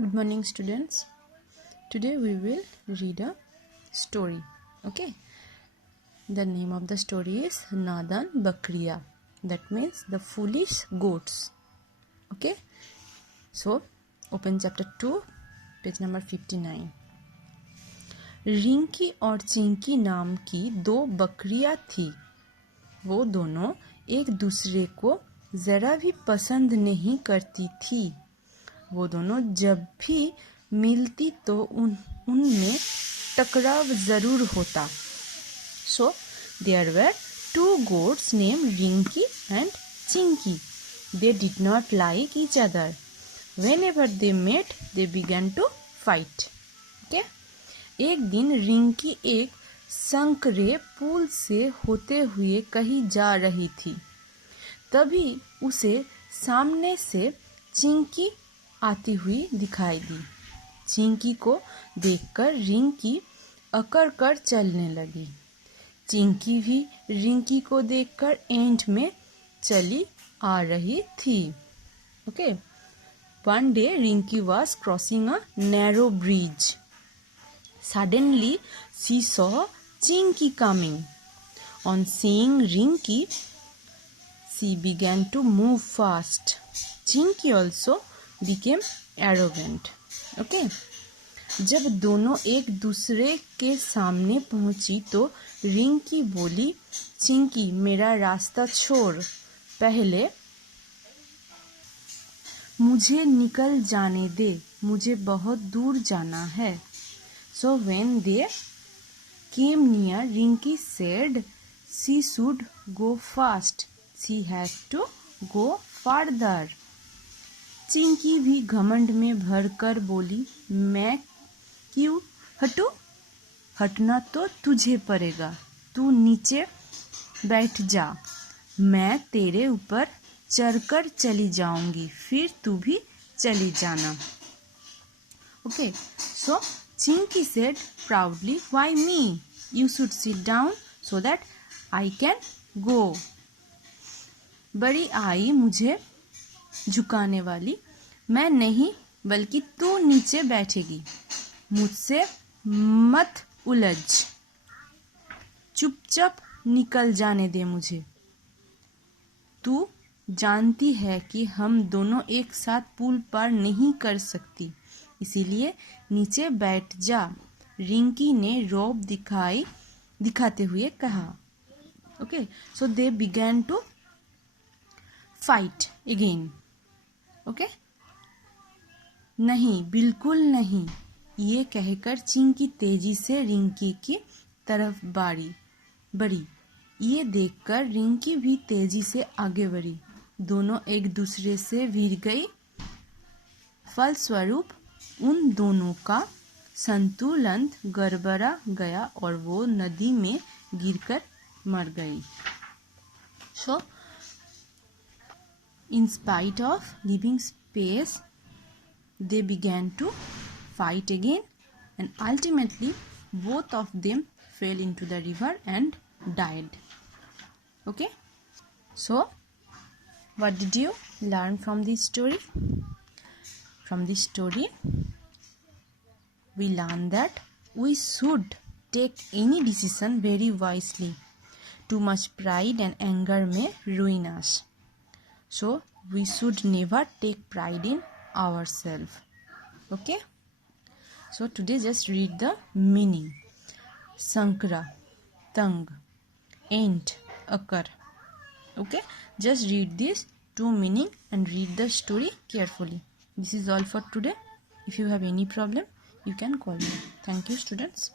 Good morning, students. Today we will read a story. Okay. The name of the story is Nadan Bakriya. That means the foolish goats. Okay. So open chapter 2, page number 59. Rinki और चिंकी नाम की दो बकरियां थी। वो दोनों एक दूसरे को जरा भी पसंद नहीं करती थी। वो दोनों जब भी मिलती तो उनमें टकराव जरूर होता। So there were two goats named Rinky and Chinky. They did not like each other. Whenever they met, they began to fight. Okay? एक दिन रिंकी एक संकरे पुल से होते हुए कहीं जा रही थी। तभी उसे सामने से चिंकी आती हुई दिखाई दी। चिंकी को देखकर रिंकी अकड़ कर चलने लगी। चिंकी भी रिंकी को देखकर एंड में चली आ रही थी। Okay. One day Rinky was crossing a narrow bridge. Suddenly she saw Chinky coming. On seeing Rinky, she began to move fast. Chinky also became arrogant. Okay? जब दोनों एक दूसरे के सामने पहुंची तो रिंकी बोली, चिंकी मेरा रास्ता छोड़, पहले मुझे निकल जाने दे, मुझे बहुत दूर जाना है। So when they came near, Rinky said she should go fast. She had to go farther. Chinki भी घमंड में भरकर बोली, मैं क्यों हटूं? हटना तो तुझे पड़ेगा। तू नीचे बैठ जा। मैं तेरे ऊपर चढ़कर चली जाऊंगी, फिर तू भी चली जाना। Okay, so Chinky said proudly, why me? You should sit down so that I can go. बड़ी आई मुझे झुकाने वाली, मैं नहीं बल्कि तू नीचे बैठेगी। मुझसे मत उलझ, चुपचाप निकल जाने दे मुझे। तू जानती है कि हम दोनों एक साथ पुल पार नहीं कर सकती, इसीलिए नीचे बैठ जा। रिंकी ने रौब दिखाते हुए कहा। Okay, so they began to fight again. Okay, नहीं, बिल्कुल नहीं, ये कहकर चिंकी तेजी से रिंकी की तरफ बढ़ी। ये देखकर रिंकी भी तेजी से आगे बढ़ी। दोनों एक दूसरे से भिड़ गई। फलस्वरूप उन दोनों का संतुलन गड़बड़ा गया और वो नदी में गिरकर मर गई। So, in spite of leaving space, they began to fight again, and ultimately both of them fell into the river and died. Okay? So, what did you learn from this story? From this story, we learn that we should take any decision very wisely. Too much pride and anger may ruin us. So, we should never take pride in ourselves. Okay? So, today just read the meaning. Sankra, Tang, Ain't, Akar. Okay? Just read these two meaning and read the story carefully. This is all for today. If you have any problem, you can call me. Thank you, students.